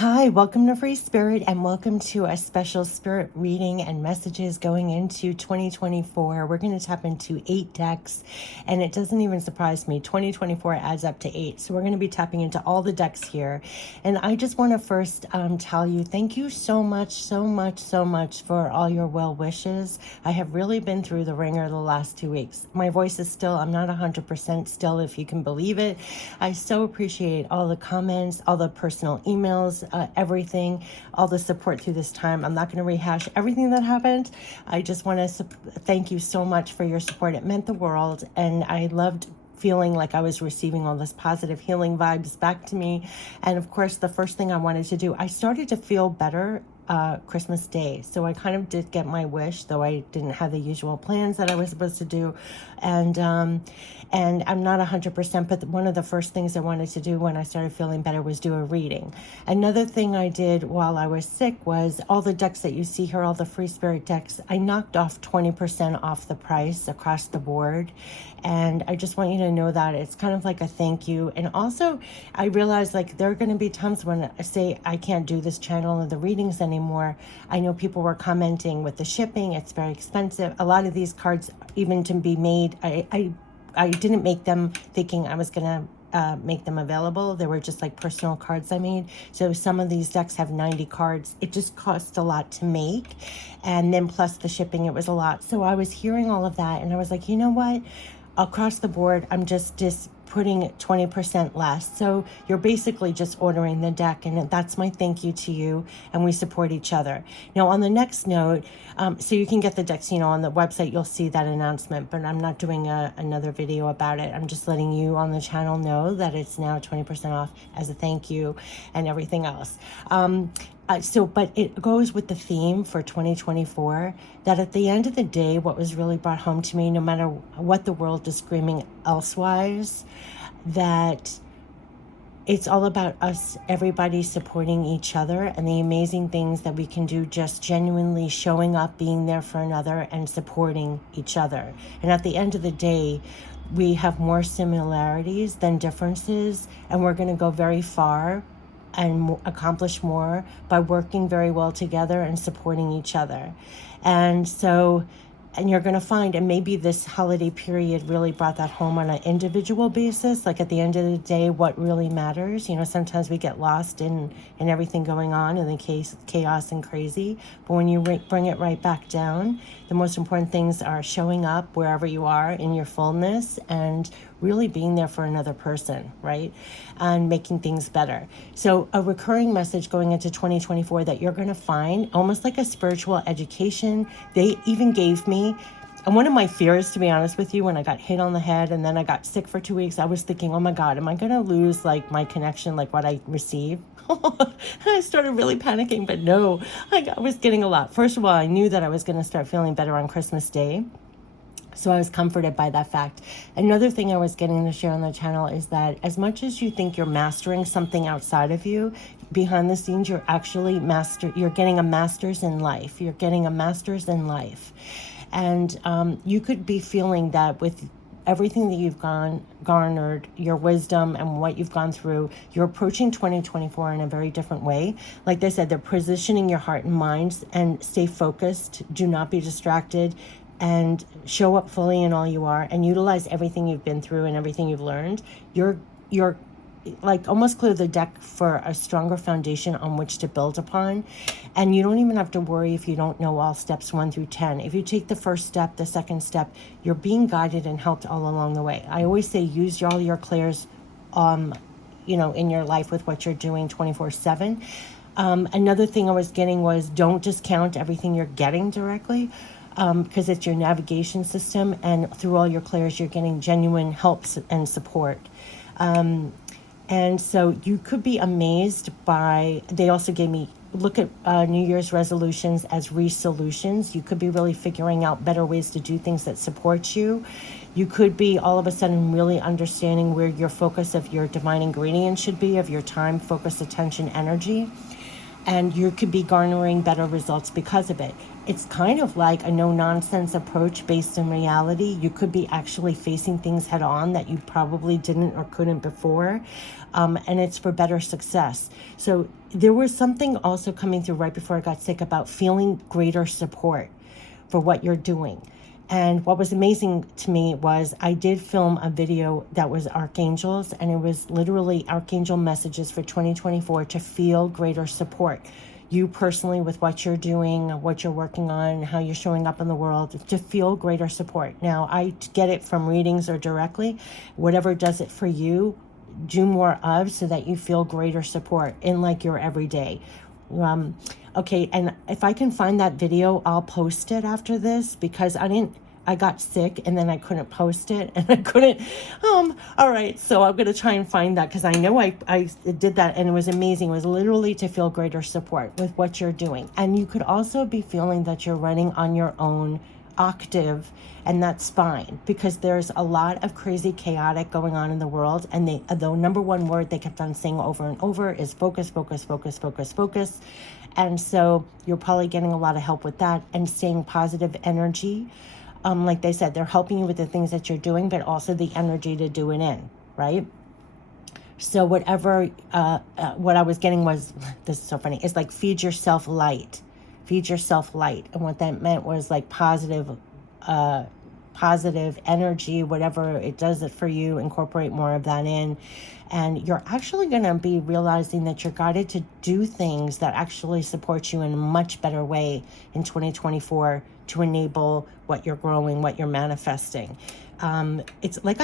Hi, welcome to Free Spirit and welcome to a special spirit reading and messages going into 2024. We're going to tap into 8 decks, and it doesn't even surprise me. 2024 adds up to 8. So we're going to be tapping into all the decks here. And I just want to first tell you thank you so much for all your well wishes. I have really been through the ringer the last 2 weeks. My voice is still, I'm not 100% still, if you can believe it. I so appreciate all the comments, all the personal emails, everything, all the support through this time. I'm not going to rehash everything that happened. I just want to thank you so much for your support. It meant the world, and I loved feeling like I was receiving all this positive healing vibes back to me. And of course, the first thing I wanted to do, I started to feel better Christmas Day. So I kind of did get my wish, though I didn't have the usual plans that I was supposed to do. And I'm not 100%, but one of the first things I wanted to do when I started feeling better was do a reading. Another thing I did while I was sick was all the decks that you see here, all the Free Spirit decks, I knocked off 20% off the price across the board. And I just want you to know that it's kind of like a thank you. And also, I realized like there are going to be times when I say I can't do this channel and the readings anymore. I know people were commenting with the shipping, it's very expensive. A lot of these cards, even to be made, I didn't make them thinking I was going to make them available. They were just like personal cards I made. So some of these decks have 90 cards. It just cost a lot to make. And then plus the shipping, it was a lot. So I was hearing all of that and I was like, you know what? Across the board, I'm just putting 20% less. So you're basically just ordering the deck, and that's my thank you to you, and we support each other. Now on the next note, so you can get the decks, on the website, you'll see that announcement, but I'm not doing another video about it. I'm just letting you on the channel know that it's now 20% off as a thank you and everything else. But it goes with the theme for 2024 that at the end of the day, what was really brought home to me, no matter what the world is screaming elsewise, that it's all about us, everybody supporting each other and the amazing things that we can do, just genuinely showing up, being there for another and supporting each other. And at the end of the day, we have more similarities than differences, and we're going to go very far and accomplish more by working very well together and supporting each other. And so, and you're going to find, and maybe this holiday period really brought that home on an individual basis, like at the end of the day, what really matters. Sometimes we get lost in everything going on in the chaos and crazy, but when you bring it right back down, the most important things are showing up wherever you are in your fullness and really being there for another person, right? And making things better. So a recurring message going into 2024 that you're going to find, almost like a spiritual education. They even gave me, and one of my fears, to be honest with you, when I got hit on the head and then I got sick for 2 weeks, I was thinking, oh my God, am I going to lose like my connection, like what I receive? I started really panicking, but no, I was getting a lot. First of all, I knew that I was going to start feeling better on Christmas Day. So I was comforted by that fact. Another thing I was getting to share on the channel is that as much as you think you're mastering something outside of you, behind the scenes, you're actually you're getting a master's in life. You're getting a master's in life. And you could be feeling that with everything that you've garnered, your wisdom and what you've gone through, you're approaching 2024 in a very different way. Like they said, they're positioning your heart and minds, and stay focused. Do not be distracted, and show up fully in all you are and utilize everything you've been through and everything you've learned. You're like almost clear the deck for a stronger foundation on which to build upon. And you don't even have to worry if you don't know all steps 1 through 10. If you take the first step, the second step, you're being guided and helped all along the way. I always say use all your clairs, in your life with what you're doing 24/7. Another thing I was getting was don't discount everything you're getting directly. Because it's your navigation system, and through all your clairs, you're getting genuine helps and support. And so you could be amazed by, they also gave me, look at New Year's resolutions as resolutions. You could be really figuring out better ways to do things that support you. You could be all of a sudden really understanding where your focus of your divine ingredient should be, of your time, focus, attention, energy. And you could be garnering better results because of it. it's kind of like a no-nonsense approach based in reality. You could be actually facing things head on that you probably didn't or couldn't before, and it's for better success. So there was something also coming through right before I got sick about feeling greater support for what you're doing. And what was amazing to me was I did film a video that was archangels, and it was literally archangel messages for 2024 to feel greater support. You personally, with what you're doing, what you're working on, how you're showing up in the world, to feel greater support. Now, I get it from readings or directly. Whatever does it for you, do more of, so that you feel greater support in like your everyday. Okay, and if I can find that video, I'll post it after this, because I got sick and then I couldn't post it, and I couldn't, all right, so I'm gonna try and find that, because I know I did that and it was amazing. It was literally to feel greater support with what you're doing. And you could also be feeling that you're running on your own octave, and that's fine, because there's a lot of crazy chaotic going on in the world, and the number one word they kept on saying over and over is focus, focus, focus, focus, focus. And so you're probably getting a lot of help with that, and staying positive energy. Like they said, they're helping you with the things that you're doing, but also the energy to do it in, right? So whatever, what I was getting was, this is so funny, it's like feed yourself light. Feed yourself light. And what that meant was like positive energy, whatever it does it for you, incorporate more of that in. And you're actually going to be realizing that you're guided to do things that actually support you in a much better way in 2024 to enable what you're growing, what you're manifesting. It's like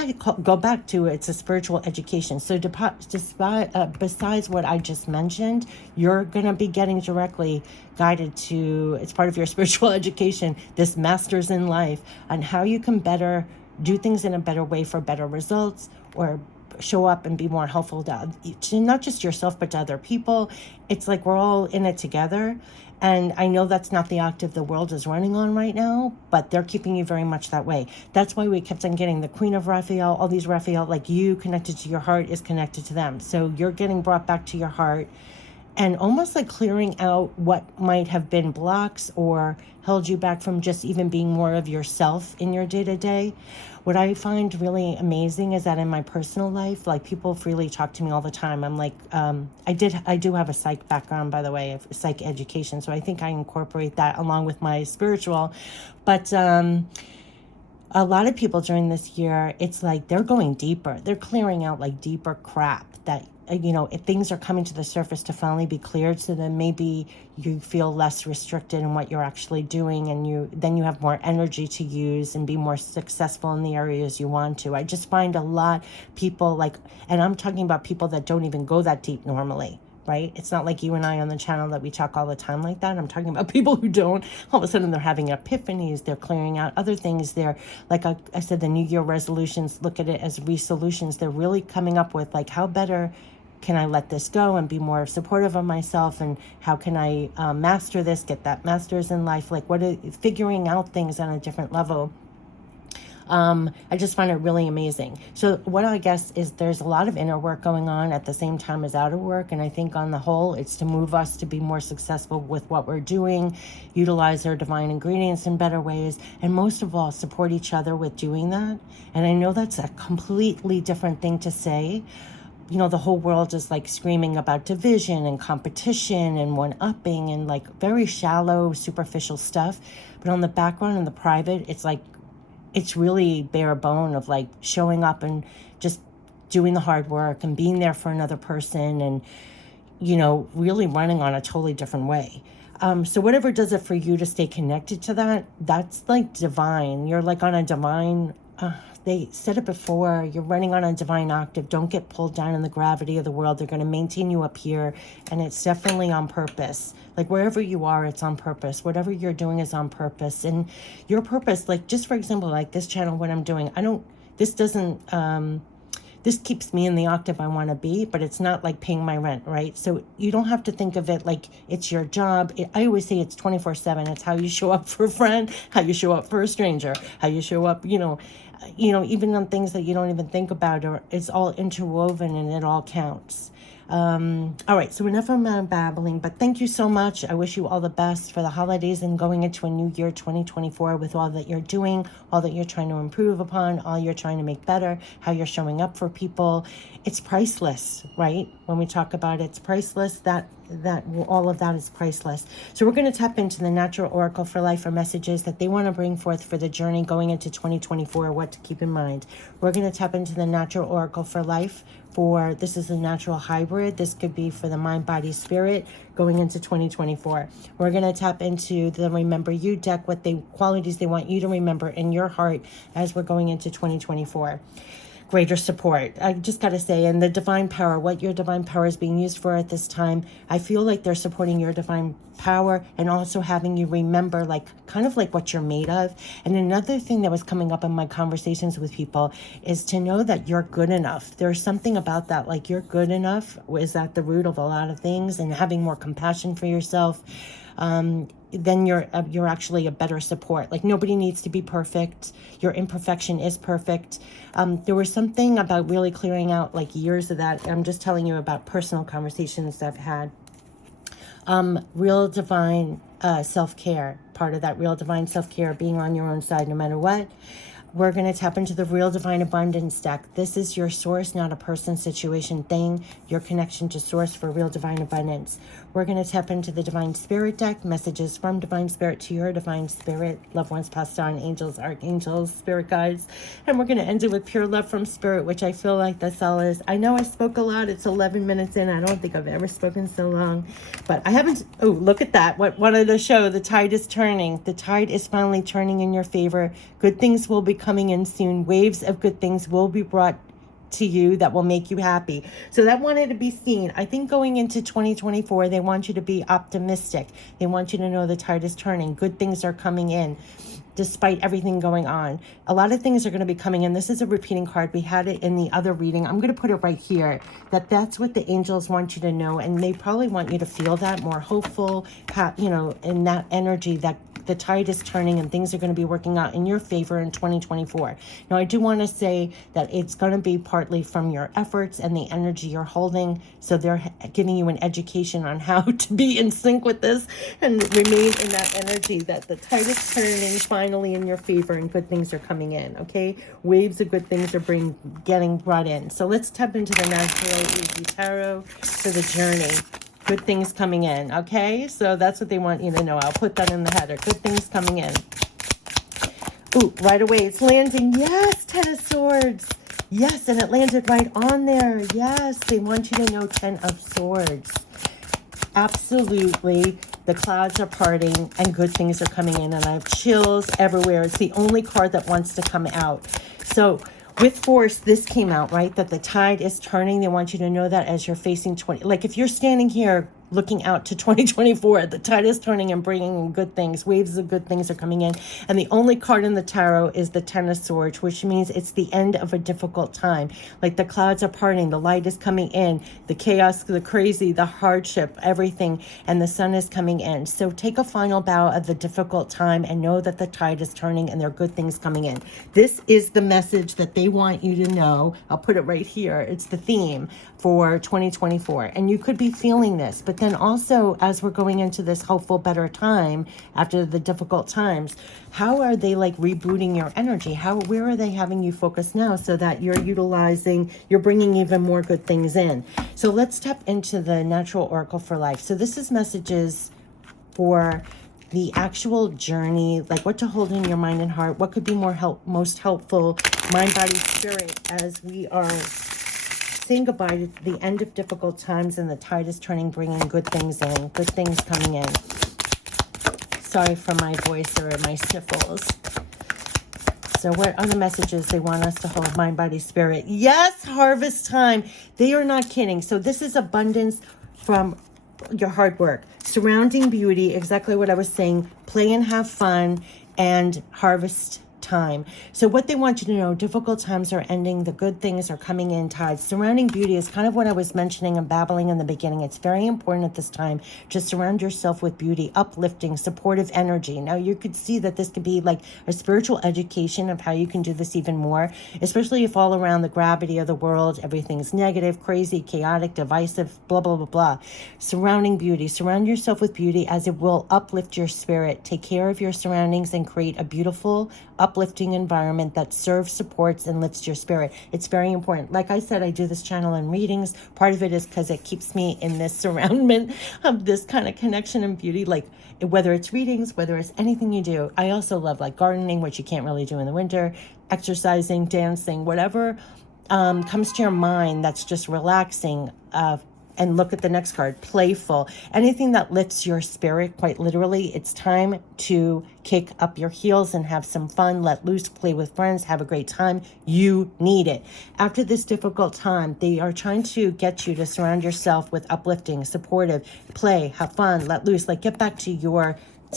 go back to, it's a spiritual education. So besides what I just mentioned, you're going to be getting directly guided to, it's part of your spiritual education, this Masters in Life, on how you can better do things in a better way for better results, or show up and be more helpful to not just yourself, but to other people. It's like we're all in it together. And I know that's not the octave the world is running on right now, but they're keeping you very much that way. That's why we kept on getting the Queen of Raphael, all these Raphael, like you connected to your heart is connected to them. So you're getting brought back to your heart, and almost like clearing out what might have been blocks or held you back from just even being more of yourself in your day-to-day. What I find really amazing is that in my personal life, like people freely talk to me all the time. I'm like, I do have a psych background, by the way, of psych education. So I think I incorporate that along with my spiritual. But a lot of people during this year, it's like they're going deeper. They're clearing out like deeper crap that, if things are coming to the surface to finally be cleared, so then maybe you feel less restricted in what you're actually doing, and then you have more energy to use and be more successful in the areas you want to. I just find a lot people and I'm talking about people that don't even go that deep normally, right? It's not like you and I on the channel that we talk all the time like that. I'm talking about people who don't. All of a sudden they're having epiphanies. They're clearing out other things. They're, like I said, the New Year resolutions, look at it as resolutions. They're really coming up with like, how better can I let this go and be more supportive of myself? And how can I master this, get that Masters in Life? Like figuring out things on a different level. I just find it really amazing. So what I guess is there's a lot of inner work going on at the same time as outer work. And I think on the whole, it's to move us to be more successful with what we're doing, utilize our divine ingredients in better ways, and most of all, support each other with doing that. And I know that's a completely different thing to say. The whole world is like screaming about division and competition and one-upping and like very shallow, superficial stuff. But on the background and the private, it's like, it's really bare bone of like showing up and just doing the hard work and being there for another person, and, really running on a totally different way. So whatever does it for you to stay connected to that, that's like divine. You're like on a divine, they said it before, you're running on a divine octave. Don't get pulled down in the gravity of the world. They're going to maintain you up here, and it's definitely on purpose. Like wherever you are, it's on purpose. Whatever you're doing is on purpose. And your purpose, like just for example, like this channel, what I'm doing, this keeps me in the octave I want to be, but it's not like paying my rent, right? So you don't have to think of it like it's your job. I always say it's 24/7. It's how you show up for a friend, how you show up for a stranger, how you show up, even on things that you don't even think about, or it's all interwoven and it all counts. All right, so enough of my babbling, but thank you so much. I wish you all the best for the holidays and going into a new year, 2024, with all that you're doing, all that you're trying to improve upon, all you're trying to make better, how you're showing up for people. It's priceless, right? When we talk about it's priceless, that all of that is priceless. So we're going to tap into the Natural Oracle for Life for messages that they want to bring forth for the journey going into 2024, what to keep in mind. We're going to tap into the Natural Oracle for Life for, this is a natural hybrid. This could be for the mind, body, spirit going into 2024. We're going to tap into the Remember You deck, what qualities they want you to remember in your heart as we're going into 2024. Greater support. I just got to say, and the divine power, what your divine power is being used for at this time. I feel like they're supporting your divine power and also having you remember, like, kind of like what you're made of. And another thing that was coming up in my conversations with people is to know that you're good enough. There's something about that, like you're good enough is at the root of a lot of things, and having more compassion for yourself. Then you're actually a better support. Like, nobody needs to be perfect. Your imperfection is perfect. There was something about really clearing out like years of that. I'm just telling you about personal conversations I've had. Real divine self-care, part of that real divine self-care, being on your own side no matter what. We're going to tap into the Real Divine Abundance deck. This is your source, not a person, situation, thing, your connection to source for real divine abundance. We're going to tap into the Divine Spirit deck, messages from Divine Spirit to your Divine Spirit, loved ones passed on, angels, archangels, spirit guides. And we're going to end it with pure love from Spirit, which I feel like that's all is. I know I spoke a lot. It's 11 minutes in. I don't think I've ever spoken so long, but I haven't. Oh, look at that. What wanted to show, the tide is turning. The tide is finally turning in your favor. Good things will be coming in soon. Waves of good things will be brought to you that will make you happy. So that wanted to be seen. I think going into 2024, they want you to be optimistic. They want you to know the tide is turning. Good things are coming in despite everything going on. A lot of things are going to be coming in. This is a repeating card. We had it in the other reading. I'm going to put it right here, that's what the angels want you to know. And they probably want you to feel that more hopeful, in that energy that the tide is turning and things are going to be working out in your favor in 2024. Now, I do want to say that it's going to be partly from your efforts and the energy you're holding. So they're giving you an education on how to be in sync with this and remain in that energy that the tide is turning finally in your favor and good things are coming in, okay? Waves of good things are getting brought in. So let's tap into the Natural Easy Tarot for the journey. Good things coming in, okay? So that's what they want you to know. I'll put that in the header. Good things coming in. Ooh, right away, it's landing. Yes, Ten of Swords. Yes, and it landed right on there. Yes, they want you to know Ten of Swords. Absolutely. The clouds are parting and good things are coming in. And I have chills everywhere. It's the only card that wants to come out. So with force, this came out, right? That the tide is turning. They want you to know that as you're facing like if you're standing here looking out to 2024, the tide is turning and bringing in good things. Waves of good things are coming in. And the only card in the tarot is the Ten of Swords, which means it's the end of a difficult time. Like the clouds are parting, the light is coming in, the chaos, the crazy, the hardship, everything, and the sun is coming in. So take a final bow of the difficult time and know that the tide is turning and there are good things coming in. This is the message that they want you to know. I'll put it right here. It's the theme for 2024. And you could be feeling this, but then also as we're going into this hopeful, better time after the difficult times, how are they like rebooting your energy? Where are they having you focus now so that you're bringing even more good things in? So let's tap into the Natural Oracle for Life. So this is messages for the actual journey, like what to hold in your mind and heart, what could be most helpful, mind, body, spirit, as we are saying goodbye to the end of difficult times and the tide is turning, bringing good things in, good things coming in. Sorry for my voice or my sniffles. So what are the messages they want us to hold? Mind, body, spirit. Yes, harvest time. They are not kidding. So this is abundance from your hard work. Surrounding beauty, exactly what I was saying. Play and have fun and harvest time. So what they want you to know, difficult times are ending, the good things are coming in tides. Surrounding beauty is kind of what I was mentioning and babbling in the beginning. It's very important at this time to surround yourself with beauty, uplifting, supportive energy. Now you could see that this could be like a spiritual education of how you can do this even more, especially if all around the gravity of the world, everything's negative, crazy, chaotic, divisive, blah, blah, blah, blah. Surrounding beauty, surround yourself with beauty as it will uplift your spirit. Take care of your surroundings and create a beautiful, uplifting environment that serves, supports, and lifts your spirit. It's very important. Like I said, I do this channel in readings. Part of it is because it keeps me in this surroundment of this kind of connection and beauty, like whether it's readings, whether it's anything you do. I also love like gardening, which you can't really do in the winter, exercising, dancing, whatever comes to your mind that's just relaxing. And look at the next card, playful. Anything that lifts your spirit, quite literally. It's time to kick up your heels and have some fun, let loose, play with friends, have a great time. You need it. After this difficult time, they are trying to get you to surround yourself with uplifting, supportive, play, have fun, let loose, like get back to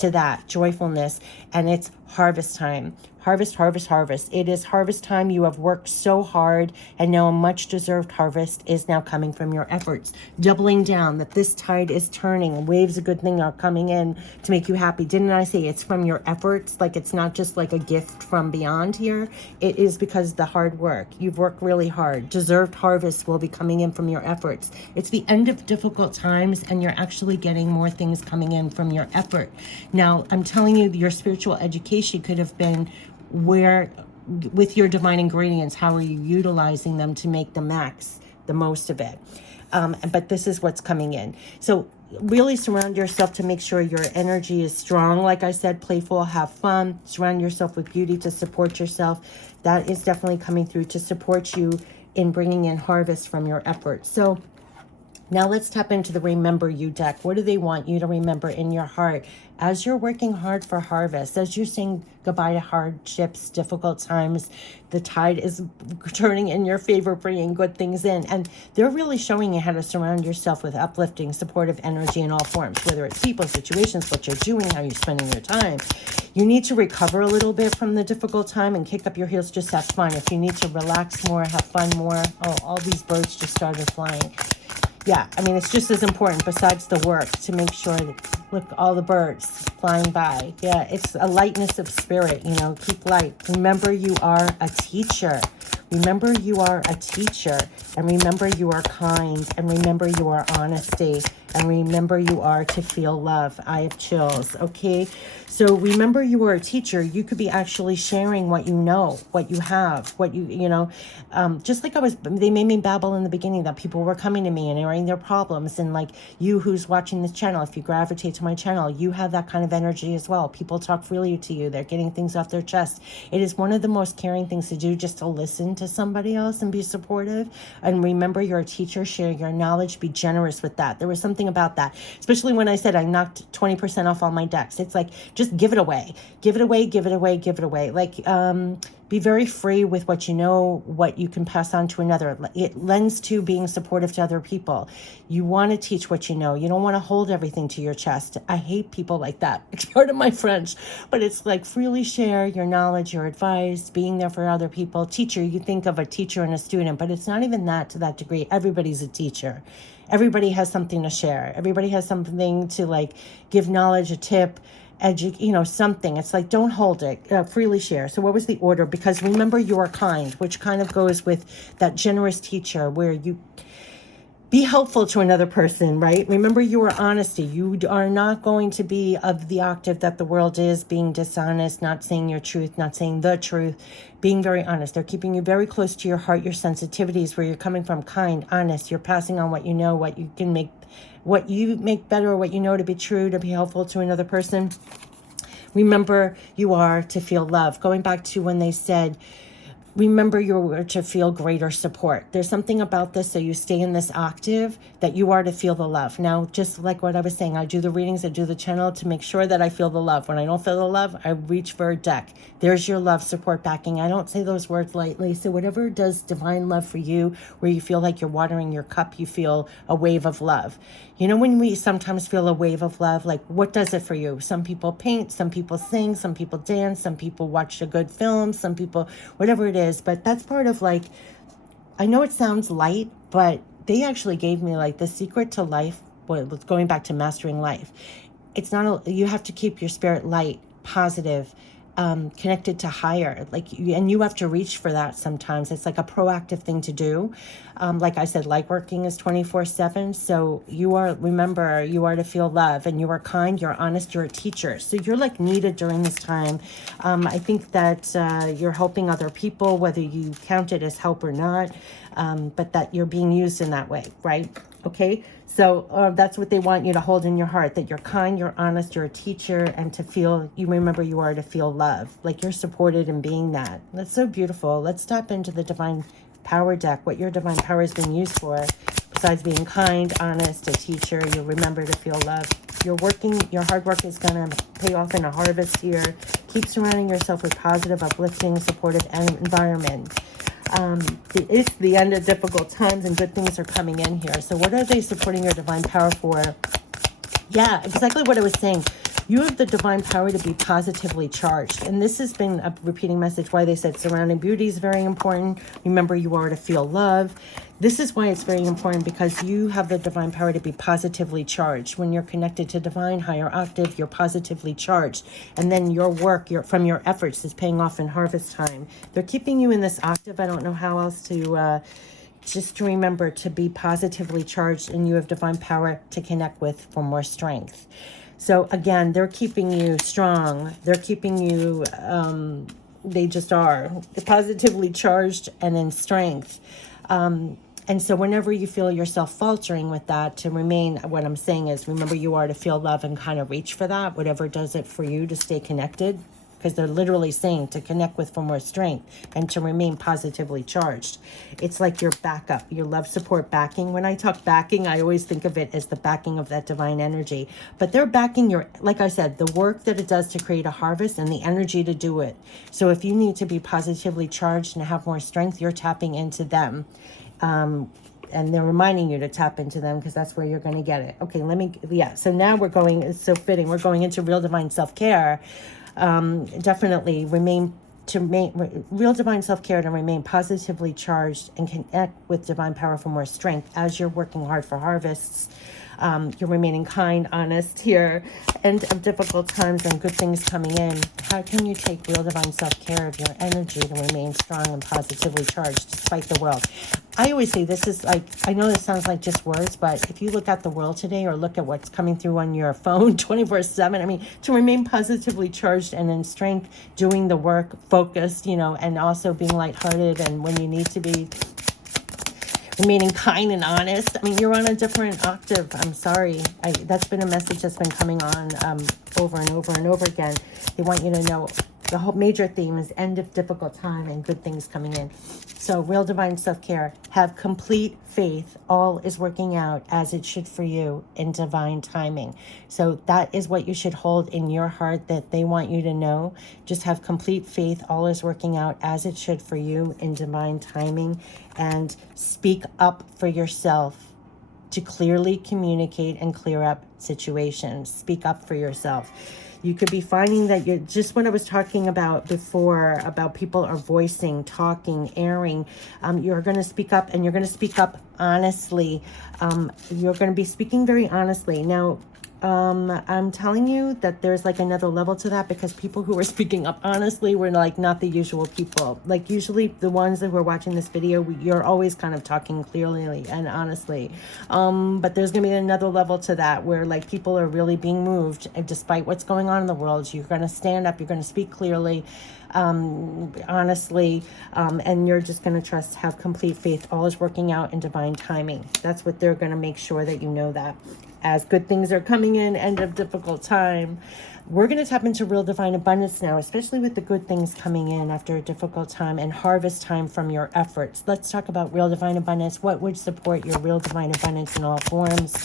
that joyfulness. And it's harvest time. Harvest, harvest, harvest. It is harvest time. You have worked so hard, and now a much deserved harvest is now coming from your efforts. Doubling down that this tide is turning. Waves of good thing are coming in to make you happy. Didn't I say it's from your efforts? Like it's not just like a gift from beyond here. It is because of the hard work. You've worked really hard. Deserved harvest will be coming in from your efforts. It's the end of difficult times, and you're actually getting more things coming in from your effort. Now, I'm telling you, your spiritual education could have been where, with your divine ingredients, how are you utilizing them to make the most of it? But this is what's coming in. So really surround yourself to make sure your energy is strong. Like I said, playful, have fun, surround yourself with beauty to support yourself. That is definitely coming through to support you in bringing in harvest from your efforts. So now let's tap into the Remember You deck. What do they want you to remember in your heart as you're working hard for harvest, as you're saying goodbye to hardships, difficult times? The tide is turning in your favor, bringing good things in. And they're really showing you how to surround yourself with uplifting, supportive energy in all forms, whether it's people, situations, what you're doing, how you're spending your time. You need to recover a little bit from the difficult time and kick up your heels, just have fun. If you need to relax more, have fun more. Oh, all these birds just started flying. Yeah, I mean, it's just as important besides the work to make sure that, look, all the birds flying by. Yeah, it's a lightness of spirit, you know, keep light. Remember, you are a teacher. Remember, you are a teacher. And remember, you are kind. And remember, you are honesty. And remember, you are to feel love. I have chills, okay? So remember, you are a teacher. You could be actually sharing what you know, what you have, what you know. Just like they made me babble in the beginning that people were coming to me and airing their problems. And like you who's watching this channel, if you gravitate to my channel, you have that kind of energy as well. People talk freely to you. They're getting things off their chest. It is one of the most caring things to do, just to listen to somebody else and be supportive. And remember, you're a teacher. Share your knowledge. Be generous with that. There was something about that, especially when I said I knocked 20% off all my decks. It's like, just give it away. Give it away, give it away, give it away. Like, be very free with what you know, what you can pass on to another. It lends to being supportive to other people. You want to teach what you know. You don't want to hold everything to your chest. I hate people like that. It's part of my French, but it's like freely share your knowledge, your advice, being there for other people. Teacher, you think of a teacher and a student, but it's not even that to that degree. Everybody's a teacher. Everybody has something to share. Everybody has something to like give knowledge, a tip, something. It's like, don't hold it, freely share. So what was the order? Because remember, you are kind, which kind of goes with that generous teacher where you be helpful to another person, right? Remember, you are honesty. You are not going to be of the octave that the world is, being dishonest, not saying your truth, not saying the truth, being very honest. They're keeping you very close to your heart, your sensitivities, where you're coming from, kind, honest. You're passing on what you know, what you make better, what you know to be true, to be helpful to another person. Remember, you are to feel love. Going back to when they said, remember you're to feel greater support. There's something about this, so you stay in this octave, that you are to feel the love. Now, just like what I was saying, I do the readings, I do the channel to make sure that I feel the love. When I don't feel the love, I reach for a deck. There's your love, support, backing. I don't say those words lightly. So whatever does divine love for you, where you feel like you're watering your cup, you feel a wave of love. You know, when we sometimes feel a wave of love, like what does it for you? Some people paint, some people sing, some people dance, some people watch a good film, some people, whatever it is. But that's part of, like, I know it sounds light, but they actually gave me like the secret to life. Well, going back to mastering life, it's not you have to keep your spirit light, positive, connected to higher, and you have to reach for that. Sometimes it's like a proactive thing to do. Like I said, light working is 24/7. So remember, you are to feel love, and you are kind, you're honest, you're a teacher. So you're like needed during this time. I think that you're helping other people, whether you count it as help or not, but that you're being used in that way, right? Okay, so that's what they want you to hold in your heart, that you're kind, you're honest, you're a teacher, and to feel, you remember you are to feel love, like you're supported in being that. That's so beautiful. Let's tap into the Divine Power deck, what your divine power has been used for. Besides being kind, honest, a teacher, you'll remember to feel love. Your hard work is going to pay off in a harvest here. Keep surrounding yourself with positive, uplifting, supportive environment. It's the end of difficult times and good things are coming in here. So what are they supporting your divine power for? Yeah, exactly what I was saying. You have the divine power to be positively charged. And this has been a repeating message, why they said surrounding beauty is very important. Remember, you are to feel love. This is why it's very important, because you have the divine power to be positively charged. When you're connected to divine, higher octave, you're positively charged. And then your work, from your efforts, is paying off in harvest time. They're keeping you in this octave. I don't know how else to... just to remember to be positively charged, and you have divine power to connect with for more strength. So again, they're keeping you strong. They're keeping you, they just are positively charged and in strength. And so whenever you feel yourself faltering with that, to remain, what I'm saying is, remember you are to feel love and kind of reach for that, whatever does it for you to stay connected. Because they're literally saying to connect with for more strength and to remain positively charged. It's like your backup, your love, support, backing. When I talk backing, I always think of it as the backing of that divine energy. But they're backing your, like I said, the work that it does to create a harvest and the energy to do it. So if you need to be positively charged and have more strength, you're tapping into them. And they're reminding you to tap into them, because that's where you're going to get it. Okay, so now it's so fitting. We're going into real divine self-care. Definitely real divine self-care, to remain positively charged and connect with divine power for more strength as you're working hard for harvests. You're remaining kind, honest here, end of difficult times and good things coming in. How can you take real divine self-care of your energy to remain strong and positively charged despite the world? I always say this is like, I know this sounds like just words, but if you look at the world today, or look at what's coming through on your phone 24/7, I mean, to remain positively charged and in strength, doing the work, focused, and also being lighthearted, and when you need to be, remaining kind and honest. I mean, you're on a different octave. I'm sorry. That's been a message that's been coming on over and over and over again. They want you to know the whole major theme is end of difficult time and good things coming in. So real divine self-care. Have complete faith. All is working out as it should for you in divine timing. So that is what you should hold in your heart, that they want you to know. Just have complete faith. All is working out as it should for you in divine timing. And speak up for yourself to clearly communicate and clear up situations. Speak up for yourself. You could be finding that you're just what I was talking about before, about people are voicing, talking, airing. You're going to speak up, and you're going to speak up honestly. You're going to be speaking very honestly. Now, I'm telling you that there's like another level to that, because people who are speaking up honestly were like not the usual people. Like usually the ones that were watching this video, you're always kind of talking clearly and honestly. But there's gonna be another level to that, where like people are really being moved, and despite what's going on in the world, you're gonna stand up, you're gonna speak clearly, honestly, and you're just going to have complete faith. All is working out in divine timing. That's what they're going to make sure that you know that. as good things are coming in, end of difficult time. We're going to tap into real divine abundance now, especially with the good things coming in after a difficult time and harvest time from your efforts. Let's talk about real divine abundance. What would support your real divine abundance in all forms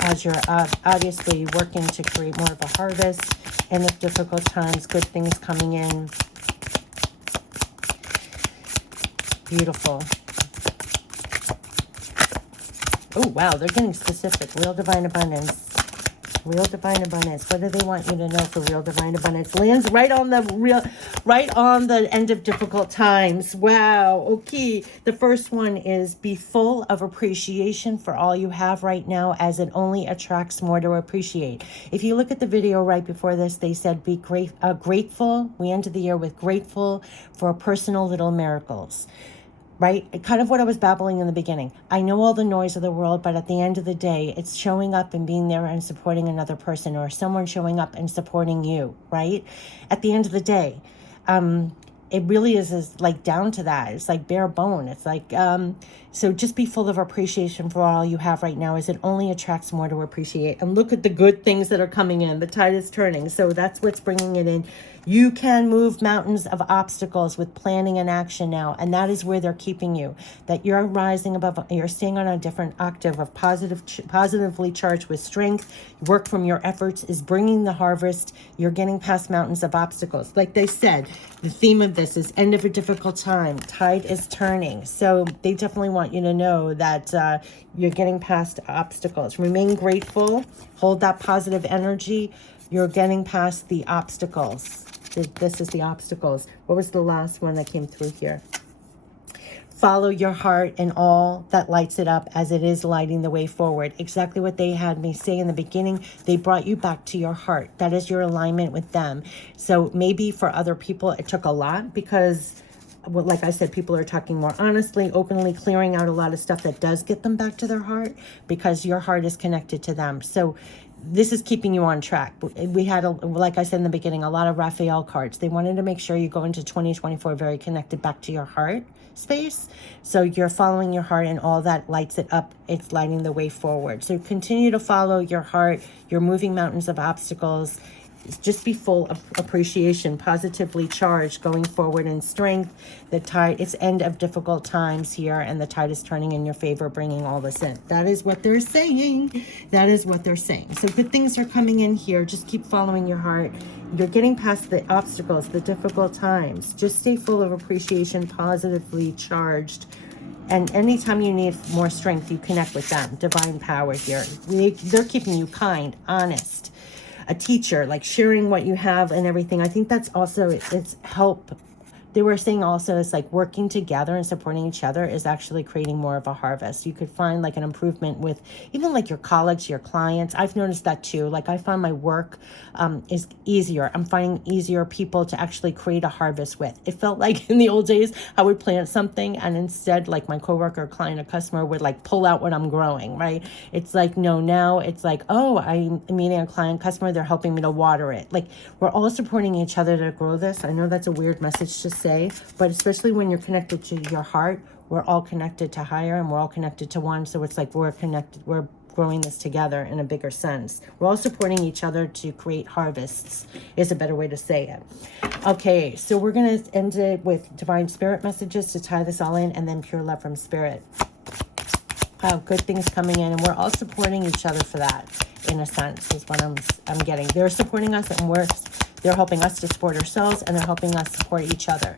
as you're obviously working to create more of a harvest, and of difficult times, good things coming in. Beautiful. Oh, wow, they're getting specific. Real divine abundance. Real divine abundance. What do they want you to know for real divine abundance? Lands right on the end of difficult times. Wow. Okay. The first one is be full of appreciation for all you have right now, as it only attracts more to appreciate. If you look at the video right before this, they said be grateful. We ended the year with grateful for personal little miracles. Right? Kind of what I was babbling in the beginning. I know all the noise of the world, but at the end of the day, it's showing up and being there and supporting another person, or someone showing up and supporting you, right? At the end of the day, it really is like down to that. It's like bare bone. It's like, so just be full of appreciation for all you have right now, as it only attracts more to appreciate. And look at the good things that are coming in. The tide is turning. So that's what's bringing it in. You can move mountains of obstacles with planning and action now. And that is where they're keeping you. That you're rising above, you're staying on a different octave of positively charged with strength. Work from your efforts is bringing the harvest. You're getting past mountains of obstacles. Like they said, the theme of this is end of a difficult time. Tide is turning. So they definitely want you to know that you're getting past obstacles. Remain grateful. Hold that positive energy. You're getting past the obstacles. This is the obstacles. What was the last one that came through here? Follow your heart and all that lights it up, as it is lighting the way forward. Exactly what they had me say in the beginning. They brought you back to your heart. That is your alignment with them. So maybe for other people, it took a lot because, well, like I said, people are talking more honestly, openly, clearing out a lot of stuff that does get them back to their heart, because your heart is connected to them. So this is keeping you on track. We had, like I said in the beginning, a lot of Raphael cards. They wanted to make sure you go into 2024 very connected back to your heart space. So you're following your heart, and all that lights it up. It's lighting the way forward. So continue to follow your heart. You're moving mountains of obstacles. Just be full of appreciation, positively charged, going forward in strength. The tide, it's end of difficult times here, and the tide is turning in your favor, bringing all this in. That is what they're saying. That is what they're saying. So good things are coming in here. Just keep following your heart. You're getting past the obstacles, the difficult times. Just stay full of appreciation, positively charged. And anytime you need more strength, you connect with them. Divine power here. They're keeping you kind, honest. A teacher, like sharing what you have and everything. I think that's also, it's help. They were saying also it's like working together and supporting each other is actually creating more of a harvest. You could find like an improvement with even like your colleagues, your clients. I've noticed that too. Like I find my work is easier. I'm finding easier people to actually create a harvest with. It felt like in the old days, I would plant something and instead like my coworker, client, or customer would like pull out what I'm growing, right? It's like, no, now it's like, oh, I'm meeting a client, customer, they're helping me to water it. Like we're all supporting each other to grow this. I know that's a weird message to say, but especially when you're connected to your heart, we're all connected to higher and we're all connected to one. So it's like we're connected, we're growing this together in a bigger sense. We're all supporting each other to create harvests is a better way to say it. Okay, so we're going to end it with divine spirit messages to tie this all in, and then pure love from spirit. Wow, good things coming in, and we're all supporting each other for that, in a sense, is what I'm getting. They're supporting us, and they're helping us to support ourselves, and they're helping us support each other.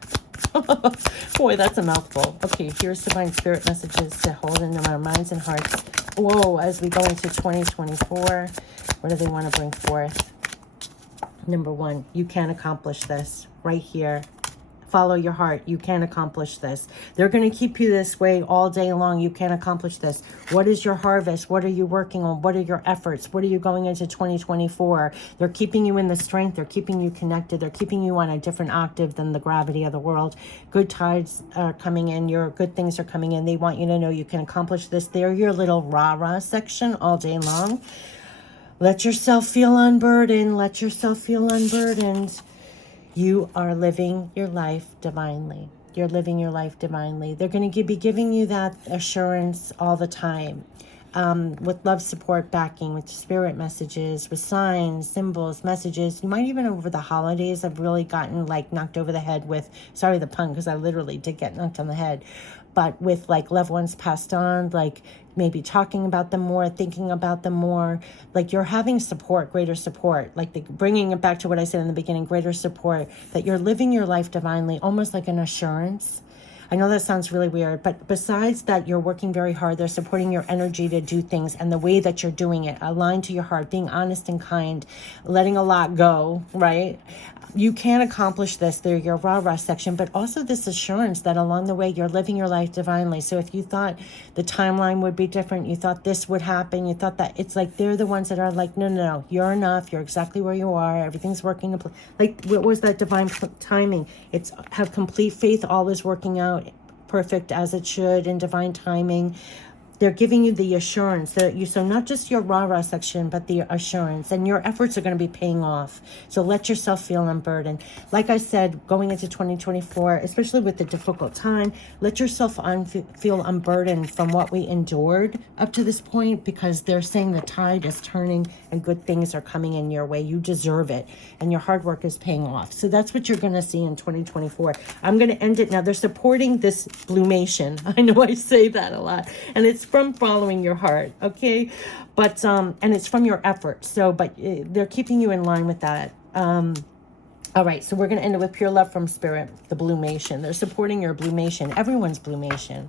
Boy, that's a mouthful. Okay, here's divine spirit messages to hold in our minds and hearts. Whoa, as we go into 2024, what do they want to bring forth? Number one, you can accomplish this right here. Follow your heart. You can accomplish this. They're going to keep you this way all day long. You can accomplish this. What is your harvest? What are you working on? What are your efforts? What are you going into 2024? They're keeping you in the strength. They're keeping you connected. They're keeping you on a different octave than the gravity of the world. Good tides are coming in. Your good things are coming in. They want you to know you can accomplish this. They're your little rah-rah section all day long. Let yourself feel unburdened. Let yourself feel unburdened. You are living your life divinely. You're living your life divinely. They're going to be giving you that assurance all the time. with love, support, backing, with spirit messages, with signs, symbols, messages. You might even over the holidays have really gotten like knocked over the head with, sorry the pun, because I literally did get knocked on the head, but with like loved ones passed on, like maybe talking about them more, thinking about them more, like you're having support, greater support, like bringing it back to what I said in the beginning, greater support, that you're living your life divinely, almost like an assurance. I know that sounds really weird, but besides that, you're working very hard. They're supporting your energy to do things and the way that you're doing it, aligned to your heart, being honest and kind, letting a lot go, right? You can accomplish this through your rah-rah section, but also this assurance that along the way you're living your life divinely. So if you thought the timeline would be different, you thought this would happen, you thought that, it's like they're the ones that are like, no, no, no, you're enough, you're exactly where you are, everything's working. Like, what was that divine timing? It's have complete faith, all is working out perfect as it should in divine timing. They're giving you the assurance that you, so not just your rah-rah section, but the assurance, and your efforts are going to be paying off. So let yourself feel unburdened. Like I said, going into 2024, especially with the difficult time, let yourself feel unburdened from what we endured up to this point, because they're saying the tide is turning and good things are coming in your way. You deserve it, and your hard work is paying off. So that's what you're going to see in 2024. I'm going to end it now. They're supporting this Blumation. I know I say that a lot, and it's from following your heart, okay? But and it's from your efforts. So but they're keeping you in line with that. All right, so we're going to end it with pure love from spirit, the Blumation. They're supporting your Blumation, everyone's Blumation.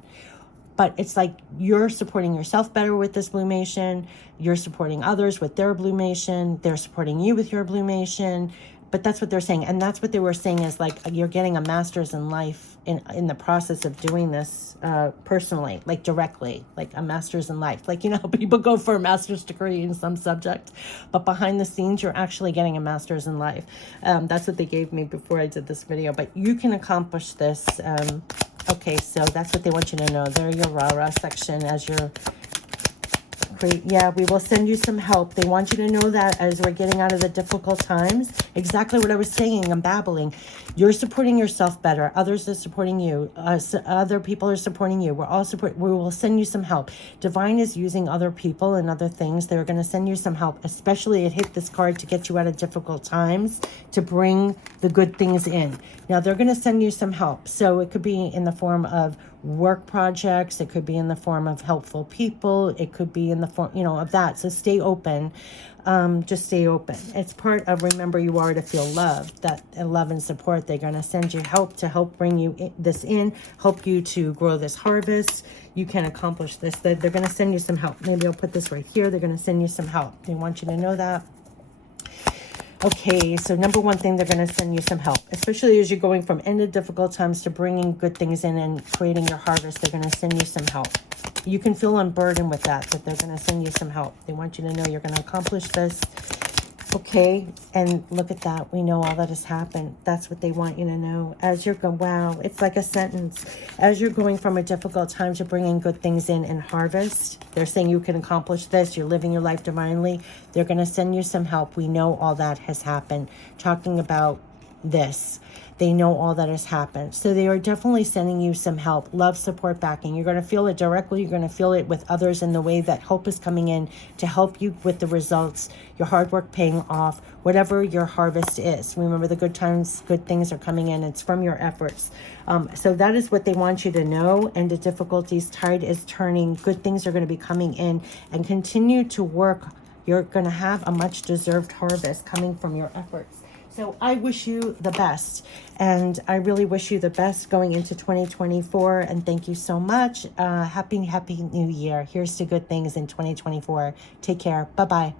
But it's like you're supporting yourself better with this Blumation. You're supporting others with their Blumation. They're supporting you with your Blumation. But that's what they're saying. And that's what they were saying is like you're getting a master's in life in the process of doing this personally, like directly, like a master's in life. Like, you know, people go for a master's degree in some subject, but behind the scenes, you're actually getting a master's in life. That's what they gave me before I did this video. But you can accomplish this. Okay, so that's what they want you to know. They're your rah-rah section as your... Yeah, we will send you some help. They want you to know that as we're getting out of the difficult times. Exactly what I was saying. I'm babbling. You're supporting yourself better. Others are supporting you. Other people are supporting you. We will send you some help. Divine is using other people and other things. They're going to send you some help. Especially it hit this card to get you out of difficult times, to bring the good things in. Now they're going to send you some help. So it could be in the form of work projects, it could be in the form of helpful people, it could be in the form, you know, of that. So stay open. Just stay open. It's part of, remember, you are to feel loved, that love and support. They're going to send you help to help bring you this in, help you to grow this harvest. You can accomplish this. They're going to send you some help. Maybe I'll put this right here. They're going to send you some help. They want you to know that. Okay, so number one thing, they're going to send you some help, especially as you're going from end of difficult times to bringing good things in and creating your harvest. They're going to send you some help. You can feel unburdened with that, but they're going to send you some help. They want you to know you're going to accomplish this. Okay, and look at that. We know all that has happened. That's what they want you to know. As you're going, wow, it's like a sentence. As you're going from a difficult time to bringing good things in and harvest, they're saying you can accomplish this. You're living your life divinely. They're going to send you some help. We know all that has happened. Talking about this, they know all that has happened. So they are definitely sending you some help, love, support, backing. You're going to feel it directly. You're going to feel it with others in the way that hope is coming in to help you with the results, your hard work paying off, whatever your harvest is. Remember, the good times, good things are coming in. It's from your efforts. So that is what they want you to know. And the difficulties, tide is turning. Good things are going to be coming in, and continue to work. You're going to have a much deserved harvest coming from your efforts. So I wish you the best, and I really wish you the best going into 2024, and thank you so much. Happy New Year. Here's to good things in 2024. Take care. Bye-bye.